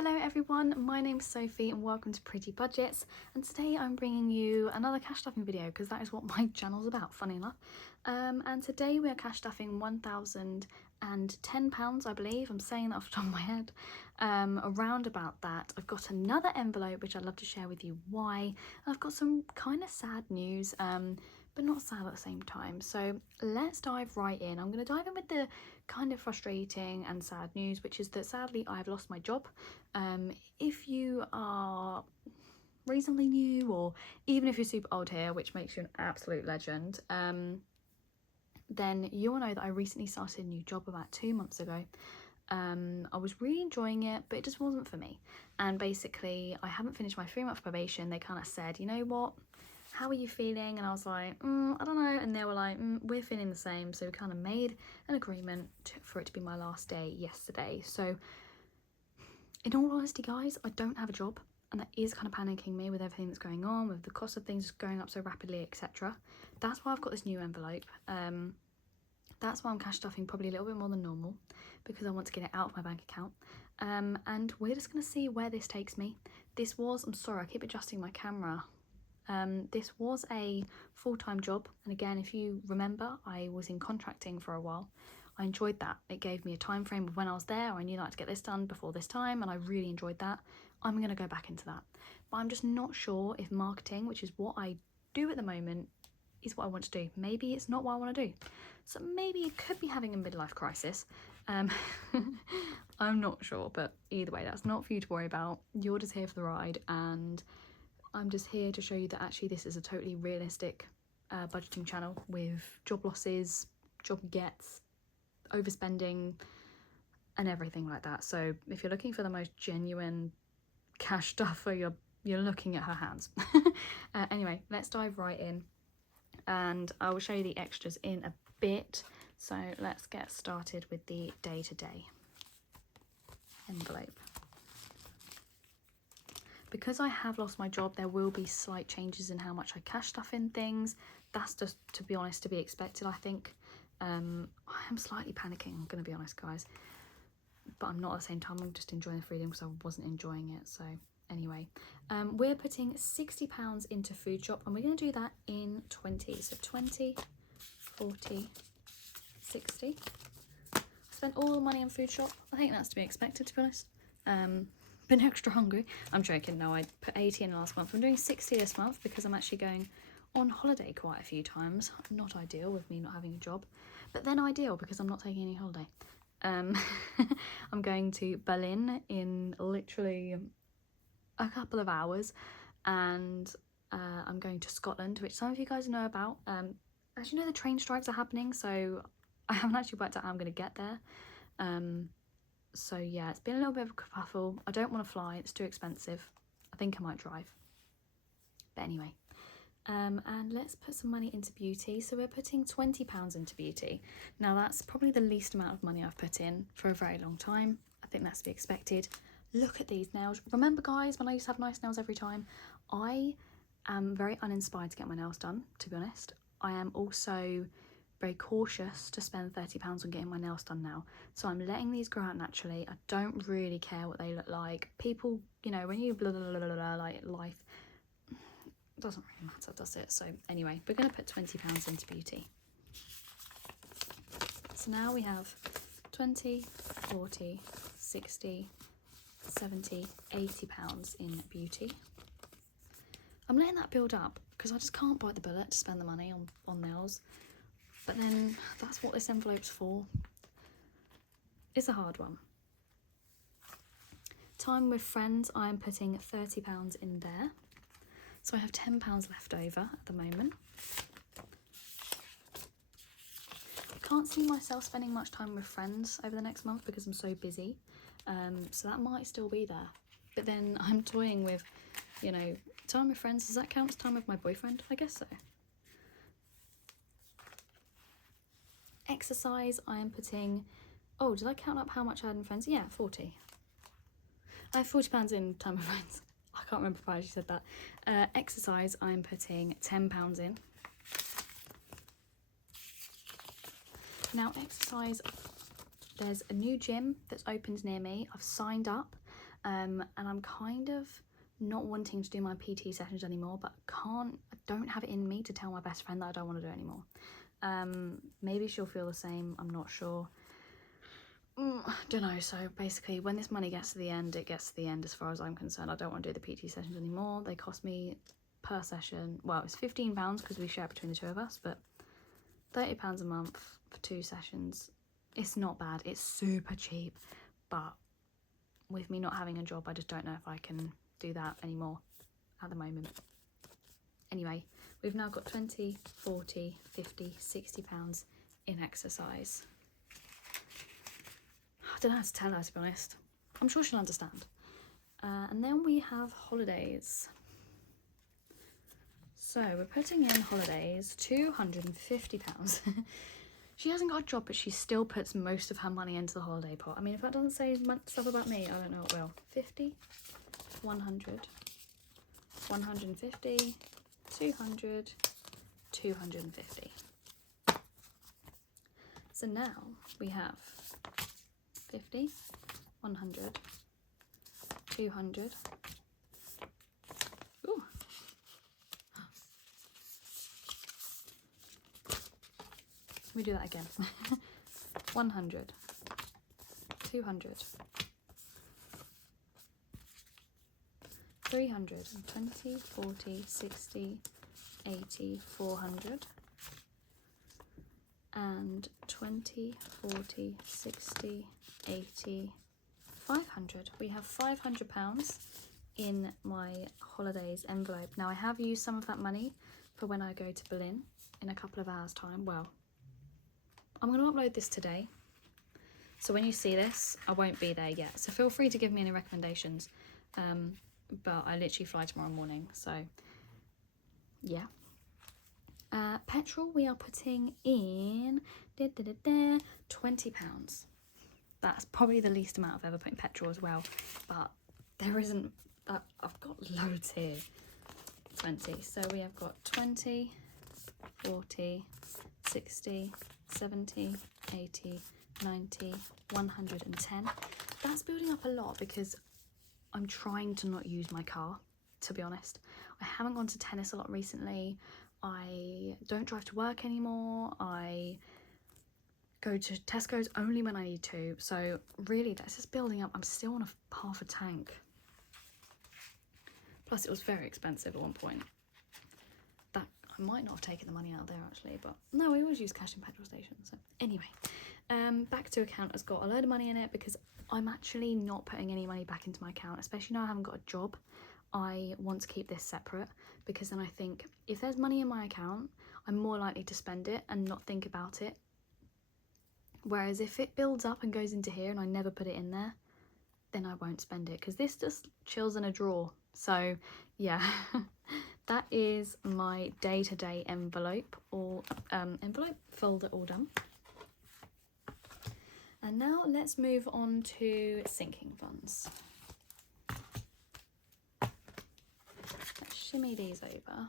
Hello everyone, my name's Sophie and welcome to Pretty Budgets, and today I'm bringing you another cash stuffing video because that is what my channel's about, funny enough. And today we are cash stuffing £1,010, I believe. I'm saying that off the top of my head. Around about that. I've got another envelope which I'd love to share with you why. I've got some kind of sad news, but not sad at the same time. So let's dive right in. I'm going to dive in with the kind of frustrating and sad news, which is that sadly I've lost my job. If you are reasonably new, or even if you're super old here, which makes you an absolute legend, then you'll know that I recently started a new job about 2 months ago. I was really enjoying it, but it just wasn't for me. And basically, I haven't finished my 3-month probation. They kind of said, you know what, how are you feeling? And I was like, I don't know. And they were like, we're feeling the same. So we kind of made an agreement for it to be my last day yesterday. So in all honesty, guys, I don't have a job, and that is kind of panicking me with everything that's going on, with the cost of things going up so rapidly, etc. That's why I've got this new envelope. That's why I'm cash stuffing probably a little bit more than normal, because I want to get it out of my bank account. And we're just going to see where this takes me. This was, I'm sorry, I keep adjusting my camera. This was a full-time job, and again, if you remember, I was in contracting for a while. I enjoyed that. It gave me a time frame of when I was there. I knew that I had to get this done before this time, and I really enjoyed that. I'm going to go back into that. But I'm just not sure if marketing, which is what I do at the moment, is what I want to do. Maybe it's not what I want to do. So maybe it could be having a midlife crisis. I'm not sure, but either way, that's not for you to worry about. You're just here for the ride, and I'm just here to show you that actually this is a totally realistic budgeting channel with job losses, job gets, overspending and everything like that. So if you're looking for the most genuine cash stuffer, you're looking at her hands. Anyway, let's dive right in, and I will show you the extras in a bit. So let's get started with the day-to-day envelope. Because I have lost my job, there will be slight changes in how much I cash stuff in things. That's just, to be honest, to be expected, I think. I am slightly panicking, I'm going to be honest, guys. But I'm not at the same time. I'm just enjoying the freedom because I wasn't enjoying it. So anyway, we're putting £60 into Food Shop, and we're going to do that in 20. So 20, 40, 60. I spent all the money on Food Shop. I think that's to be expected, to be honest. Been extra hungry. I'm joking. No, I put 80 in last month. I'm doing 60 this month because I'm actually going on holiday quite a few times. Not ideal with me not having a job, but then ideal because I'm not taking any holiday. I'm going to Berlin in literally a couple of hours, and I'm going to Scotland, which some of you guys know about. As you know, the train strikes are happening, so I haven't actually worked out how I'm going to get there. So yeah, it's been a little bit of a kerfuffle. I don't want to fly, it's too expensive. I think I might drive. But anyway, and let's put some money into beauty. So we're putting £20 into beauty. Now that's probably the least amount of money I've put in for a very long time. I think that's to be expected. Look at these nails. Remember, guys, when I used to have nice nails every time? I am very uninspired to get my nails done, to be honest. I am also very cautious to spend £30 on getting my nails done now. So I'm letting these grow out naturally. I don't really care what they look like. People, you know, when you blah, blah, blah, blah, blah, like life, doesn't really matter, does it? So anyway, we're going to put £20 into beauty. So now we have 20, 40, 60, 70, £80 in beauty. I'm letting that build up because I just can't bite the bullet to spend the money on nails. But then that's what this envelope's for. It's a hard one. Time with friends, I'm putting £30 in there. So I have £10 left over at the moment. I can't see myself spending much time with friends over the next month because I'm so busy. So that might still be there. But then I'm toying with, you know, time with friends. Does that count as time with my boyfriend? I guess so. Exercise, I am putting, oh, did I count up how much I had in friends? Yeah, 40. I have £40 in time with friends. I can't remember if I actually said that. Exercise, I'm putting £10 in. Now, exercise, there's a new gym that's opened near me. I've signed up. and I'm kind of not wanting to do my PT sessions anymore, but I don't have it in me to tell my best friend that I don't want to do it anymore. Maybe she'll feel the same, I'm not sure. Don't know. So basically, when this money gets to the end, it gets to the end as far as I'm concerned. I don't want to do the PT sessions anymore. They cost me per session, well, it's £15 because we share it between the two of us, but £30 a month for 2 sessions. It's not bad. It's super cheap, but with me not having a job, I just don't know if I can do that anymore at the moment. Anyway, we've now got 20, 40, 50, £60 in exercise. I don't know how to tell her, to be honest. I'm sure she'll understand. And then we have holidays. So we're putting in holidays, £250. She hasn't got a job, but she still puts most of her money into the holiday pot. I mean, if that doesn't say stuff about me, I don't know what will. 50, 100, 150, 200, 250. So now we have 50, 100, 200. Ooh. Let me do that again. 100, 200, 300, 20, 40, 60, 80, 400. And 20, 40, 60, 80, 500. We have £500 in my holidays envelope. Now I have used some of that money for when I go to Berlin in a couple of hours time. Well, I'm going to upload this today, so when you see this I won't be there yet, so feel free to give me any recommendations, but I literally fly tomorrow morning, so yeah. Petrol we are putting in £20. That's probably the least amount I've ever put in petrol as well, but there isn't, I've got loads here. 20, so we have got 20, 40, 60, 70, 80, 90, 110. That's building up a lot because I'm trying to not use my car, to be honest. I haven't gone to tennis a lot recently. I don't drive to work anymore. I go to Tesco's only when I need to. So really, that's just building up. I'm still on half a tank. Plus, it was very expensive at one point. That I might not have taken the money out there actually, but no, we always use cash in petrol stations. So anyway, back to account has got a load of money in it because I'm actually not putting any money back into my account, especially now I haven't got a job. I want to keep this separate because then I think if there's money in my account, I'm more likely to spend it and not think about it. Whereas if it builds up and goes into here and I never put it in there, then I won't spend it because this just chills in a drawer. So yeah, that is my day-to-day envelope or envelope folder all done. And now let's move on to sinking funds. Let's shimmy these over.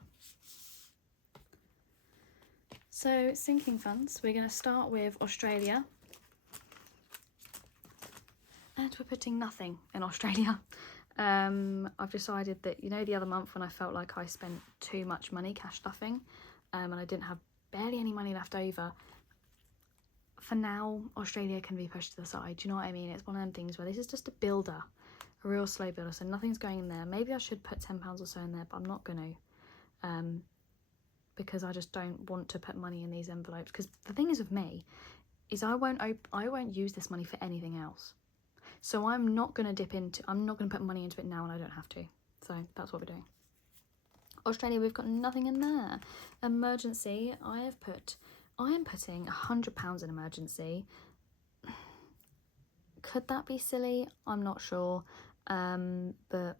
So sinking funds, we're going to start with Australia. And we're putting nothing in Australia. I've decided that, you know, the other month when I felt like I spent too much money cash stuffing and I didn't have barely any money left over, for now Australia can be pushed to the side. Do you know what I mean? It's one of them things where this is just a builder, a real slow builder, so nothing's going in there. Maybe I should put £10 or so in there, but I'm not going to, because I just don't want to put money in these envelopes. Because the thing is with me is I won't use this money for anything else. So I'm not going to put money into it now and I don't have to. So that's what we're doing. Australia, we've got nothing in there. Emergency, I am putting £100 in emergency. Could that be silly? I'm not sure. But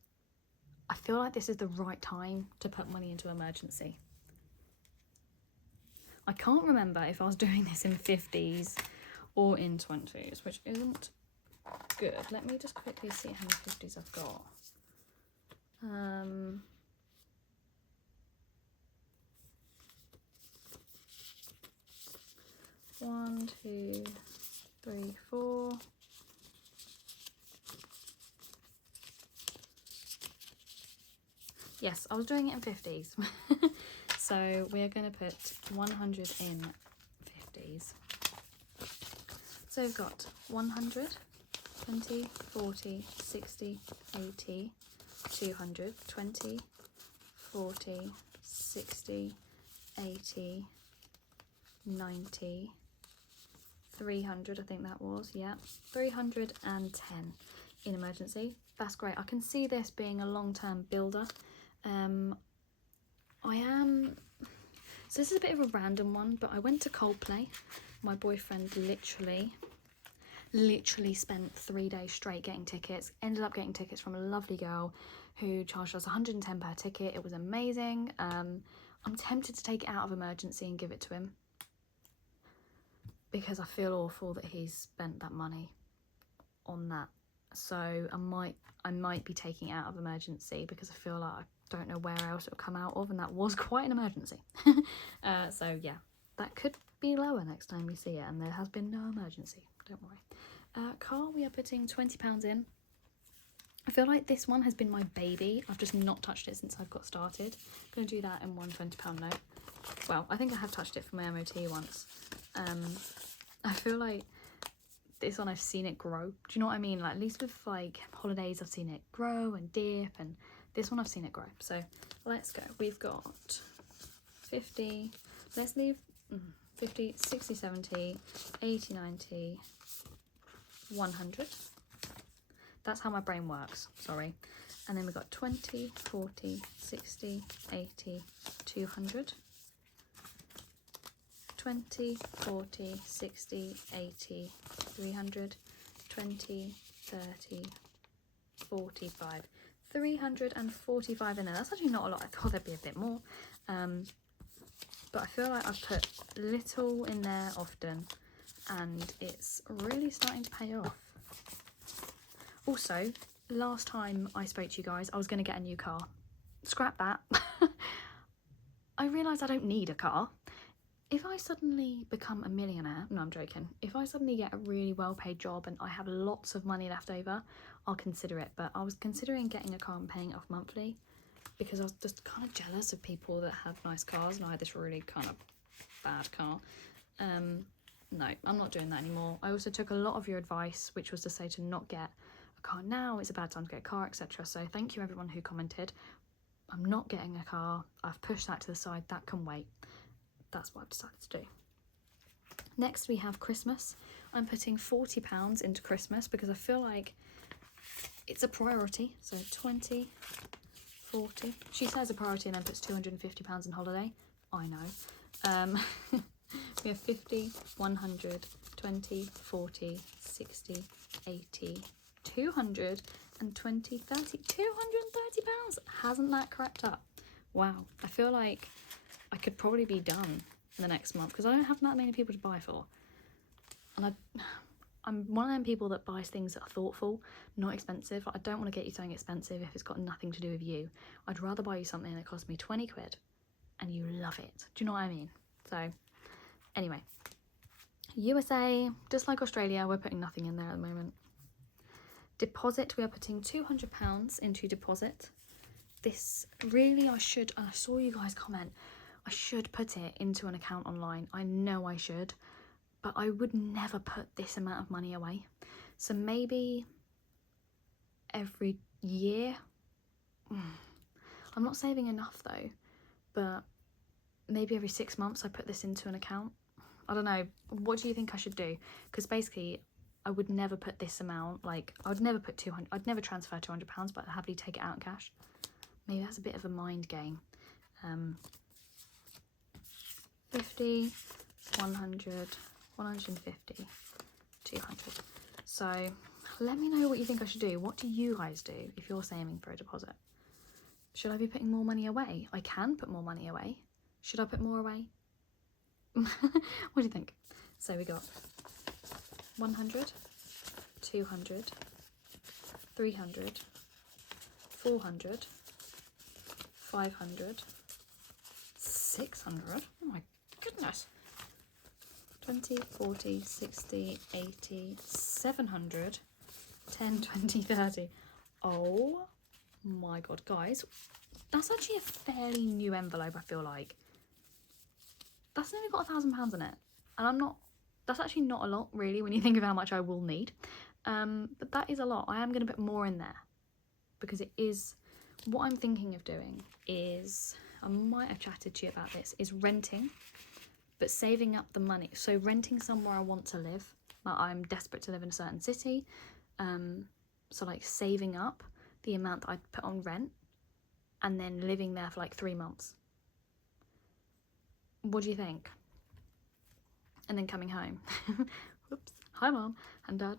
I feel like this is the right time to put money into emergency. I can't remember if I was doing this in 50s or in 20s, which isn't good. Let me just quickly see how many 50s I've got. 1, 2, 3, 4. Yes, I was doing it in 50s. So we are going to put 100 in 50s. So we've got 100, 20, 40, 60, 80, 200, 20, 40, 60, 80, 90, 300, I think that was, yeah, 310 in emergency. That's great. I can see this being a long-term builder. So this is a bit of a random one, but I went to Coldplay. My boyfriend literally spent 3 days straight getting tickets. Ended up getting tickets from a lovely girl who charged us 110 per ticket. It was amazing. I'm tempted to take it out of emergency and give it to him, because I feel awful that he's spent that money on that. So I might be taking it out of emergency, because I feel like I don't know where else it would come out of, and that was quite an emergency. So yeah, that could be lower next time we see it, and there has been no emergency, don't worry. Car, we are putting £20 in. I feel like this one has been my baby. I've just not touched it since I've got started. I'm going to do that in one £20 note. Well, I think I have touched it for my MOT once. I feel like this one I've seen it grow. Do you know what I mean? Like, at least with like holidays, I've seen it grow and dip, and this one I've seen it grow. So let's go. We've got 50, let's leave 50, 60, 70, 80, 90, 100. That's how my brain works, sorry. And then we've got 20, 40, 60, 80, 200. 20, 40, 60, 80, 300, 20, 30, 45. 345 in there. That's actually not a lot. I thought there'd be a bit more. But I feel like I've put little in there often, and it's really starting to pay off. Also, last time I spoke to you guys, I was going to get a new car. Scrap that. I realised I don't need a car. If I suddenly become a millionaire, no, I'm joking. If I suddenly get a really well-paid job and I have lots of money left over, I'll consider it. But I was considering getting a car and paying it off monthly, because I was just kind of jealous of people that have nice cars, and I had this really kind of bad car. No, I'm not doing that anymore. I also took a lot of your advice, which was to say to not get a car now. It's a bad time to get a car, etc. So thank you everyone who commented. I'm not getting a car. I've pushed that to the side. That can wait. That's what I've decided to do. Next we have Christmas. I'm putting £40 into Christmas because I feel like it's a priority. So 20, 40. She says a priority and then puts £250 in holiday. I know. We have 50, 100, 20, 40, 60, 80, 200 and 20, 30, £230. Hasn't that crept up? Wow. I feel like I could probably be done in the next month because I don't have that many people to buy for. And I'm one of them people that buys things that are thoughtful, not expensive. I don't want to get you something expensive if it's got nothing to do with you. I'd rather buy you something that cost me 20 quid and you love it. Do you know what I mean? So anyway, USA, just like Australia, we're putting nothing in there at the moment. Deposit, we are putting £200 into deposit. This really, I saw you guys comment, I should put it into an account online. I know I should, but I would never put this amount of money away. So maybe every year. I'm not saving enough though, but maybe every 6 months I put this into an account. I don't know. What do you think I should do? Because basically I would never put this amount, like I would never put 200, I'd never transfer £200, but I'd happily take it out in cash. Maybe that's a bit of a mind game. 50, 100, 150, 200. So let me know what you think I should do. What do you guys do if you're saving for a deposit? Should I be putting more money away? I can put more money away. Should I put more away? What do you think? So we got 100, 200, 300, 400, 500, 600. Oh my goodness. 20, 40, 60, 80, 700, 10, 20, 30. Oh my god, guys, that's actually a fairly new envelope. I feel like that's only got £1,000 in it, and I'm not, that's actually not a lot really when you think of how much I will need, but that is a lot. I am going to put more in there because it is, what I'm thinking of doing is, I might have chatted to you about this, is renting, but saving up the money. So renting somewhere I want to live, like I'm desperate to live in a certain city, so like saving up the amount that I'd put on rent and then living there for like 3 months. What do you think? And then coming home. Whoops. Hi mom and dad.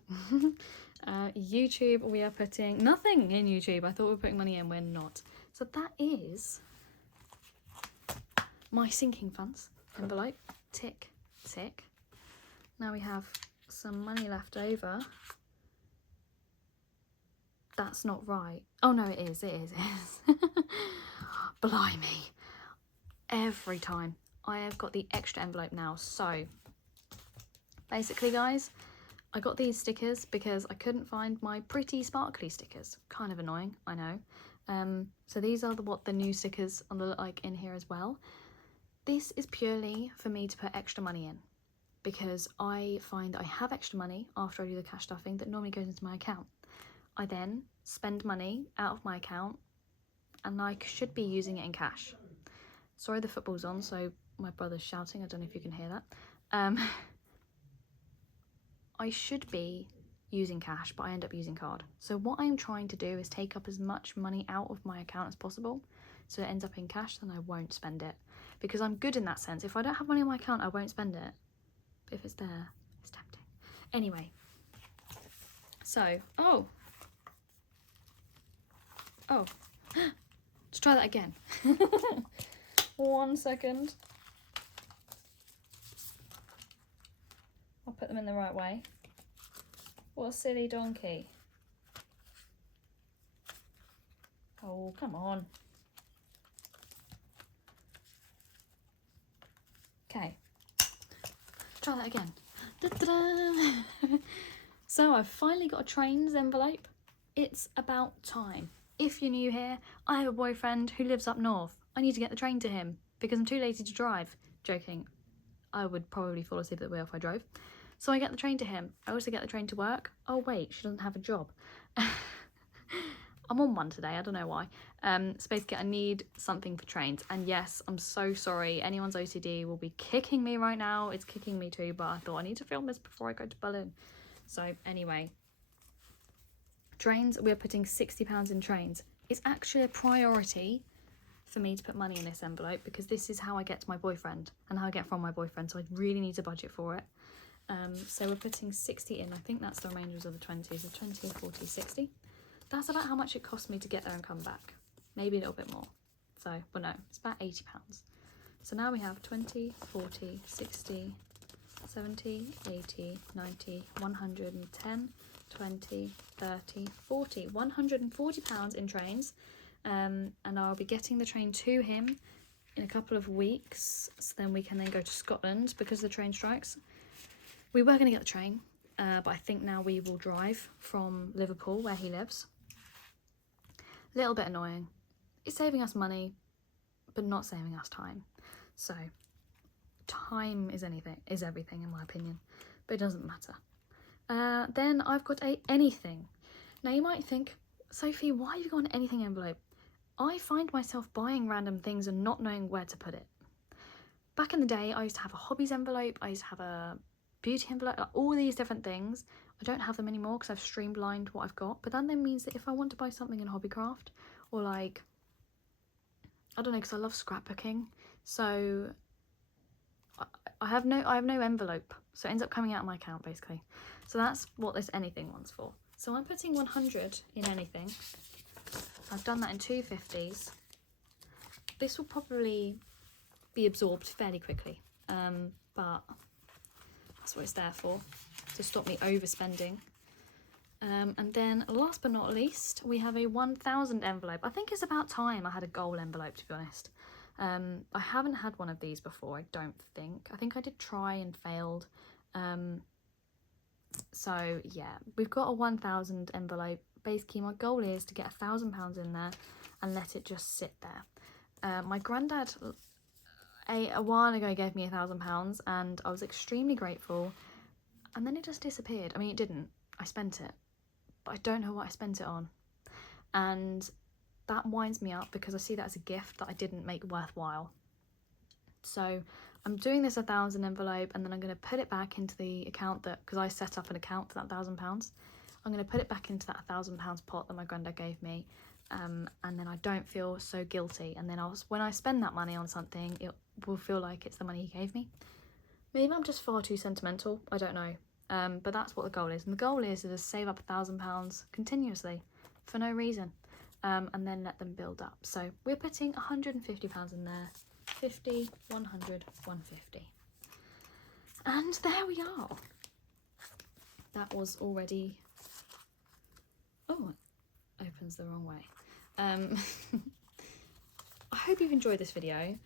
YouTube, we are putting nothing in YouTube. I thought we were putting money in, we're not. So that is my sinking funds envelope. Tick, tick. Now we have some money left over. That's not right. Oh no, it is. Blimey. Every time. I have got the extra envelope now. So basically, guys, I got these stickers because I couldn't find my pretty sparkly stickers. Kind of annoying, I know. So these are what the new stickers on the in here as well. This is purely for me to put extra money in because I find that I have extra money after I do the cash stuffing that normally goes into my account. I then spend money out of my account and I should be using it in cash. Sorry, the football's on, so my brother's shouting. I don't know if you can hear that. I should be using cash, but I end up using card. So what I'm trying to do is take up as much money out of my account as possible, so it ends up in cash, then I won't spend it. Because I'm good in that sense. If I don't have money in my account, I won't spend it. But if it's there, it's tempting. Anyway, so, oh, let's try that again. 1 second. I'll put them in the right way. What a silly donkey. Oh, come on. Okay. Try that again. Da-da-da. So I've finally got a trains envelope. It's about time. If you're new here, I have a boyfriend who lives up north. I need to get the train to him because I'm too lazy to drive. Joking. I would probably fall asleep at the wheel if I drove. So I get the train to him. I also get the train to work. Oh wait, she doesn't have a job. I'm on one today, I don't know why. So basically I need something for trains. And yes, I'm so sorry. Anyone's OCD will be kicking me right now. It's kicking me too, but I thought I need to film this before I go to Berlin. So anyway, trains, we're putting £60 in trains. It's actually a priority for me to put money in this envelope because this is how I get to my boyfriend and how I get from my boyfriend. So I really need to budget for it. So we're putting 60 in. I think that's the remainders of the 20s, so 20, 40, 60. That's about how much it cost me to get there and come back. Maybe a little bit more. So, well no, it's about £80. So now we have 20, 40, 60, 70, 80, 90, 110, 20, 30, 40. £140 in trains. And I'll be getting the train to him in a couple of weeks. So then we can then go to Scotland because of the train strikes. We were going to get the train, but I think now we will drive from Liverpool, where he lives. A little bit annoying. It's saving us money, but not saving us time. So, time is everything in my opinion, but it doesn't matter. Then I've got a anything. Now you might think, Sophie, why have you got an anything envelope? I find myself buying random things and not knowing where to put it. Back in the day, I used to have a hobbies envelope. I used to have a beauty envelope, like all these different things. I don't have them anymore because I've streamlined what I've got, but that then means that if I want to buy something in Hobbycraft or like, I don't know, because I love scrapbooking, so I have no envelope, so it ends up coming out of my account basically. So that's what this anything one's for. So I'm putting 100 in anything. I've done that in 2 50s. This will probably be absorbed fairly quickly, but that's what it's there for, to stop me overspending. And then last but not least, we have a 1,000 envelope. I think it's about time I had a goal envelope, to be honest. I haven't had one of these before, I don't think. I think I did try and failed. So yeah, we've got a 1,000 envelope basically my goal is to get £1,000 in there and let it just sit there. My granddad a while ago gave me £1,000 and I was extremely grateful, and then it just disappeared. I mean, it didn't. I spent it, but I don't know what I spent it on, and that winds me up because I see that as a gift that I didn't make worthwhile. So I'm doing this 1,000 envelope, and then I'm going to put it back into the account that, because I set up an account for that £1,000, I'm going to put it back into that £1,000 pot that my granddad gave me, and then I don't feel so guilty, and then when I spend that money on something, it will feel like it's the money he gave me. Maybe I'm just far too sentimental, I don't know, but that's what the goal is, and the goal is to save up £1,000 continuously for no reason, and then let them build up. So we're putting £150 in there, 50, 100, 150, and there we are. That was already, oh, it opens the wrong way. I hope you've enjoyed this video.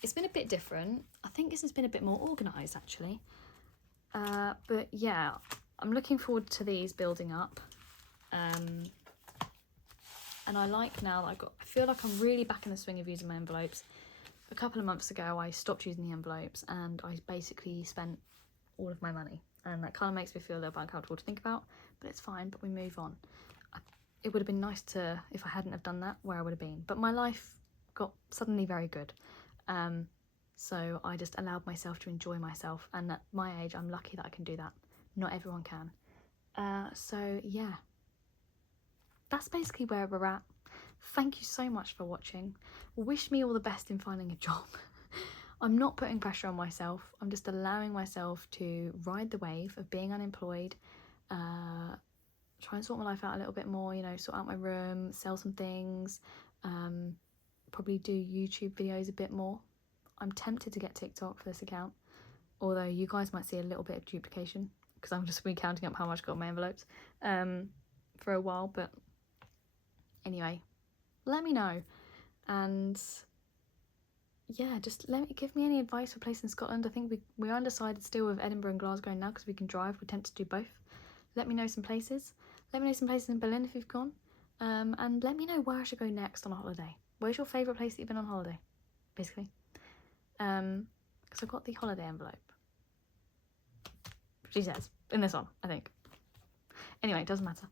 It's been a bit different. I think this has been a bit more organised actually, but yeah, I'm looking forward to these building up, and I like now that I feel like I'm really back in the swing of using my envelopes. A couple of months ago I stopped using the envelopes and I basically spent all of my money, and that kind of makes me feel a little bit uncomfortable to think about, but it's fine, but we move on. It would have been nice to, if I hadn't have done that, where I would have been, but my life got suddenly very good, so I just allowed myself to enjoy myself, and at my age I'm lucky that I can do that. Not everyone can. So yeah, that's basically where we're at. Thank you so much for watching. Wish me all the best in finding a job. I'm not putting pressure on myself. I'm just allowing myself to ride the wave of being unemployed, try and sort my life out a little bit more, you know, sort out my room, sell some things, probably do YouTube videos a bit more. I'm tempted to get TikTok for this account, although you guys might see a little bit of duplication because I'm just recounting up how much I got in my envelopes for a while, but anyway, let me know, and yeah, just give me any advice for places in Scotland. I think we're undecided still with Edinburgh and Glasgow now because we can drive. We're tempted to do both. Let me know some places. Let me know some places in Berlin if you've gone, and let me know where I should go next on a holiday. Where's your favourite place that you've been on holiday, basically? Because I've got the holiday envelope, she says, in this one, I think. Anyway, it doesn't matter.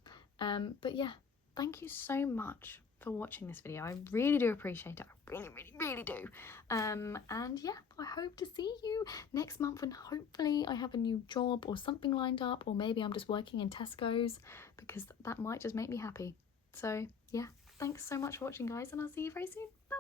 But yeah, thank you so much for watching this video. I really do appreciate it. I really, really, really do. And yeah, I hope to see you next month, and hopefully I have a new job or something lined up, or maybe I'm just working in Tesco's, because that might just make me happy. So yeah, thanks so much for watching, guys, and I'll see you very soon. Bye.